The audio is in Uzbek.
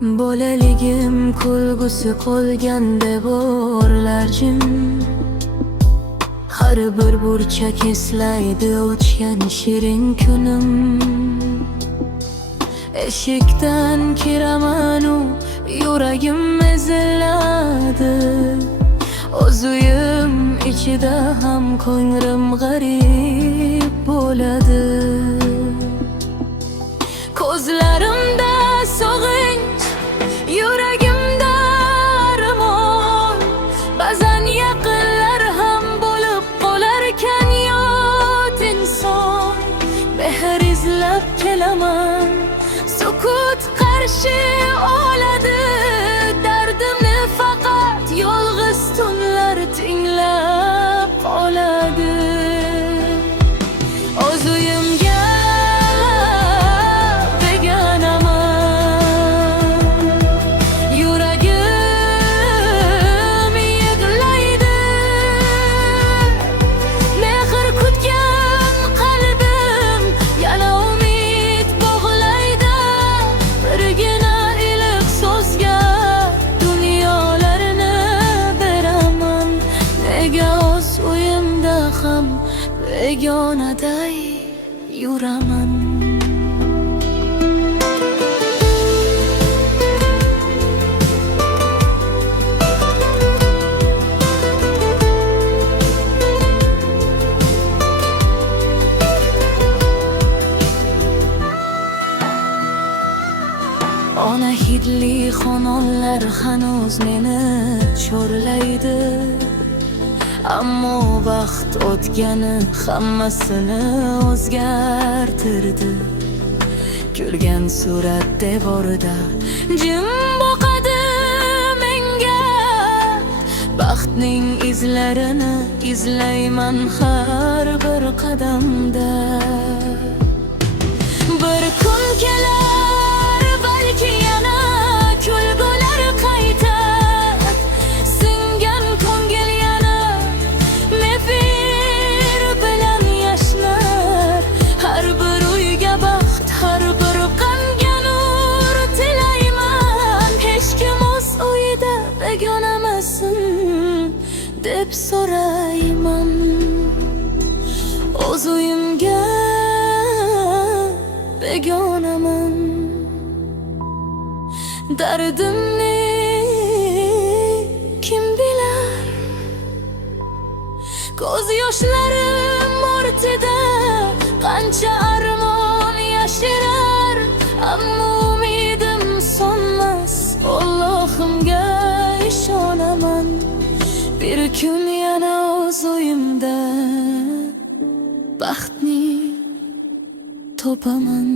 Bolaligim kulgusi qolgan devorlar jim. Har bir burchak eslaydi o'tgan shirin kunim. Eshikdan kiraman u yuragim eziladi. O'z uyim ichida ham ko'nglim g'arib bo'ladi. Ko'zlarimda sog'inch, yuragimda armon. Ba'zan yaqinlar ham bo'lib qolarkan yot inson. Mehr izlab kelaman, sukut qarshi oladi. Dardimni faqat yolg'iz tunlar tinglab qoladi. O'z uyimga begonaman, yuragim yig'laydi. Mehr kutgan qalbim yana umid bog'laydi. Birgina iliq so'zga dunyolarni beraman. Nega o'z uyimda ham begonaday yuraman? Ona hidli xononlar hanuz meni chorlaydi. Ammo vaqt o'tgani hammasini o'zgartirdi. Kulgan surat devorida jim boqadi menga. Baxtning izlarini izlayman har bir qadamda. Bir kun kelar balki yana kulgular qaytar. Singan ko'ngil yana mehr bilan yashnar. Har bir uyga baxt, har bir qonga nur tilayman. Hech kim o'z uyida begonamasin deb so'rayman. O'z uyimga begonaman. Dardimni kim bilar? Ko'z yoshlarim ortida qancha armon yashirar. Ammo umidim so'nmas, Allohimga ishonaman. Bir kun yana o'z uyimda baxtni topaman.